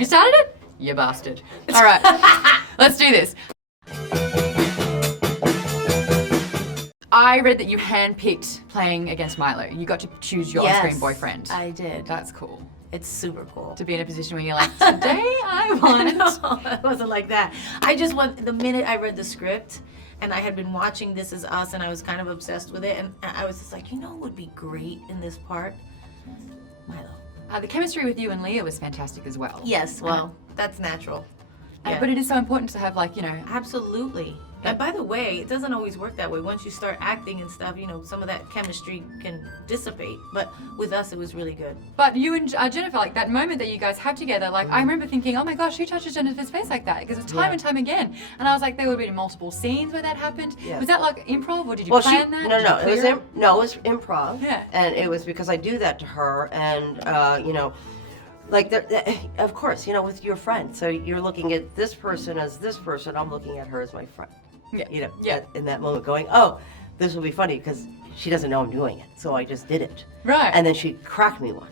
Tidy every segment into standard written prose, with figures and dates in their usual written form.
you started it, you bastard. All right, let's do this. I read that you handpicked playing against Milo. You got to choose your on-screen boyfriend. I did. That's cool. It's super cool. To be in a position where you're like, today I want. No, it wasn't like that. I just want, the minute I read the script, and I had been watching This Is Us, and I was kind of obsessed with it, and I was just like, you know what would be great in this part? Milo. The chemistry with you and Leah was fantastic as well. Yes, well, that's natural. Yeah. But it is so important to have, like, you know. Absolutely. And by the way, it doesn't always work that way. Once you start acting and stuff, you know, some of that chemistry can dissipate. But with us, it was really good. But you and Jennifer, like that moment that you guys have together, like I remember thinking, oh my gosh, who touches Jennifer's face like that? Because it's time and time again. And I was like, there would be multiple scenes where that happened. Yeah. Was that like improv, or did you plan that? No, it was improv. Yeah. And it was because I do that to her, and you know, like, of course, you know, with your friend. So you're looking at this person as this person. I'm looking at her as my friend. Yeah. You know, in that moment going, oh, this will be funny because she doesn't know I'm doing it. So I just did it. Right. And then she cracked me one.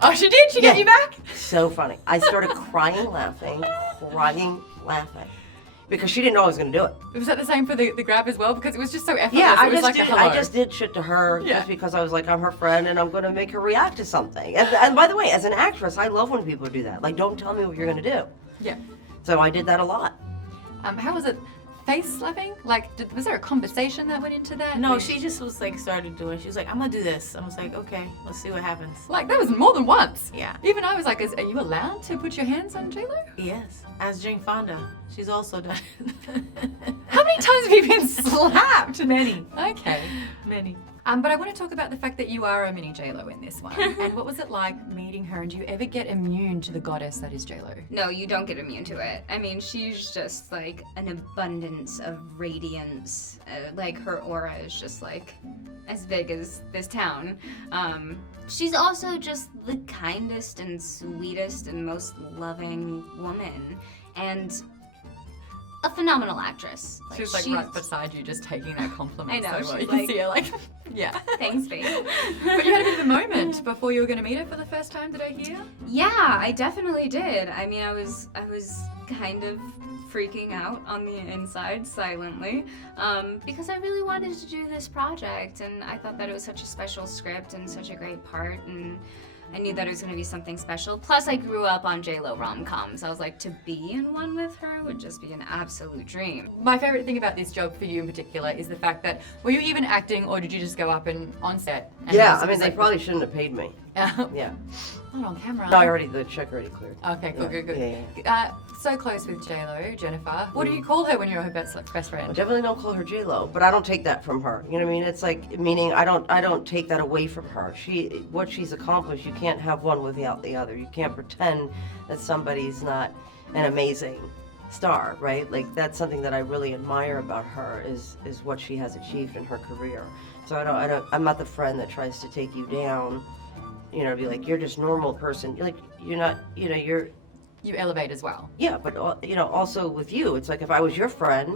Oh, she did? She got you back? So funny. I started crying, laughing. Because she didn't know I was going to do it. Was that the same for the grab as well? Because it was just so effortless. Yeah, I just did shit to her just because I was like, I'm her friend and I'm going to make her react to something. And by the way, as an actress, I love when people do that. Like, don't tell me what you're going to do. Yeah. So I did that a lot. How was it? Face slapping? Like, was there a conversation that went into that? No, she just was like, started doing. She was like, I'm gonna do this. I was like, okay, let's see what happens. Like, that was more than once. Yeah. Even I was like, are you allowed to put your hands on J-Lo? Yes. As Jane Fonda, she's also done. How many times have you been slapped? Many. Okay. Many. But I want to talk about the fact that you are a mini J-Lo in this one. And what was it like meeting her? And do you ever get immune to the goddess that is J-Lo? No, you don't get immune to it. I mean, she's just like an abundance of radiance. Like, her aura is just like as big as this town. She's also just the kindest and sweetest and most loving woman. And a phenomenal actress. She was like right beside you, just taking that compliment. I know, so well. she's You can like, see her like, yeah. Thanks, babe. But you had a bit of a moment before you were going to meet her for the first time, did I hear? Yeah, I definitely did. I mean, I was kind of freaking out on the inside silently because I really wanted to do this project, and I thought that it was such a special script and such a great part, and I knew that it was going to be something special. Plus, I grew up on J-Lo rom-coms. I was like, to be in one with her would just be an absolute dream. My favorite thing about this job for you in particular is the fact that, were you even acting, or did you just go up and on set? And I mean, they probably shouldn't have paid me. Yeah. Not on camera. No, the check already cleared. Okay, good. Yeah. So close with J-Lo, Jennifer. What do you call her when you're her best friend? I definitely don't call her J-Lo, but I don't take that from her. You know what I mean? It's like, meaning I don't take that away from her. What she's accomplished, you can't have one without the other. You can't pretend that somebody's not an amazing star, right? Like, that's something that I really admire about her is what she has achieved in her career. So I'm not the friend that tries to take you down, you know, be like, you're just normal person. You're like, you're not, you know, You elevate as well. Yeah, but you know, also with you, it's like if I was your friend,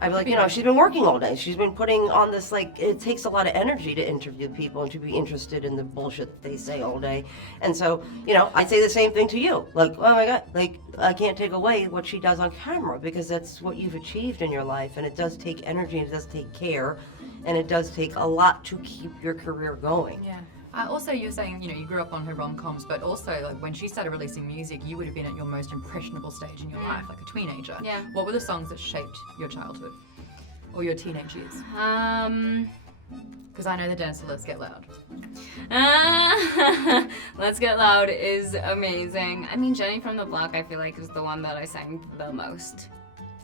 I'd be like, you know, she's been working all day. She's been putting on this, like, it takes a lot of energy to interview people and to be interested in the bullshit that they say all day. And so, you know, I say the same thing to you. Like, oh my God, like, I can't take away what she does on camera because that's what you've achieved in your life. And it does take energy and it does take care. And it does take a lot to keep your career going. Yeah. Also, you're saying, you know, you grew up on her rom-coms, but also, like, when she started releasing music, you would have been at your most impressionable stage in your life, like a teenager. Yeah. What were the songs that shaped your childhood or your teenage years? Because I know the dance to Let's Get Loud. Let's Get Loud is amazing. I mean, Jenny from the Block, I feel like, is the one that I sang the most.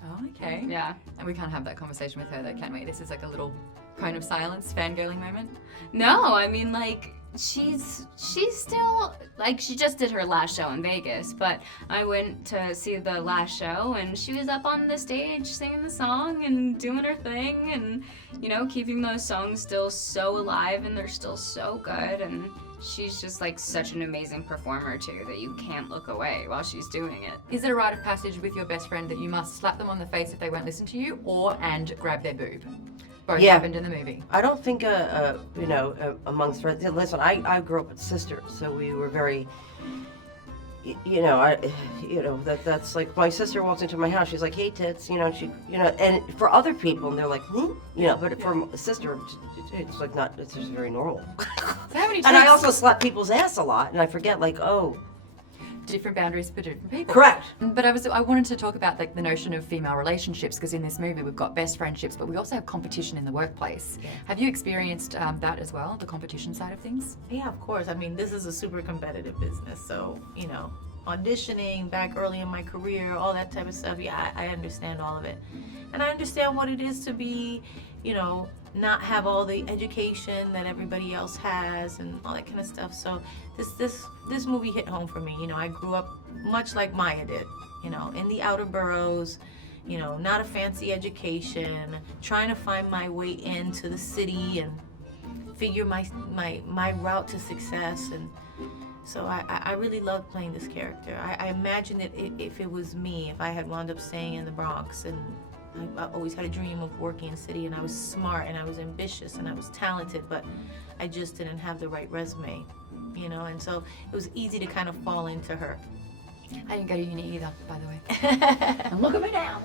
Oh, okay. Yeah. And we can't have that conversation with her, though, can we? This is like a little kind of silence, fangirling moment. No, I mean, like, she's still, like, she just did her last show in Vegas, but I went to see the last show and she was up on the stage singing the song and doing her thing and, you know, keeping those songs still so alive, and they're still so good, and she's just like such an amazing performer too that you can't look away while she's doing it. Is it a rite of passage with your best friend that you must slap them on the face if they won't listen to you, and grab their boob? Both happened in the movie. I don't think, you know, amongst friends. Listen, I grew up with sisters, so we were very, that's like my sister walks into my house. She's like, "Hey, tits," and for other people, they're like, but for a sister, it's like not. It's just very normal. So how many And I times- also slap people's ass a lot, and I forget, like, different boundaries for different people. correct. But I wanted to talk about like the notion of female relationships, because in this movie we've got best friendships, but we also have competition in the workplace. Yeah. Have you experienced that as well, the competition side of things? Yeah, of course. I mean, this is a super competitive business, so auditioning back early in my career, all that type of stuff. Yeah, I understand all of it, and I understand what it is to be, not have all the education that everybody else has and all that kind of stuff. So this movie hit home for me. I grew up much like Maya did, in the outer boroughs, not a fancy education, trying to find my way into the city and figure my route to success. And so I really loved playing this character. I imagine that if it was me, if I had wound up staying in the Bronx, and I always had a dream of working in the city, and I was smart and I was ambitious and I was talented, but I just didn't have the right resume, and so it was easy to kind of fall into her. I didn't go to uni either, by the way. And look at me now,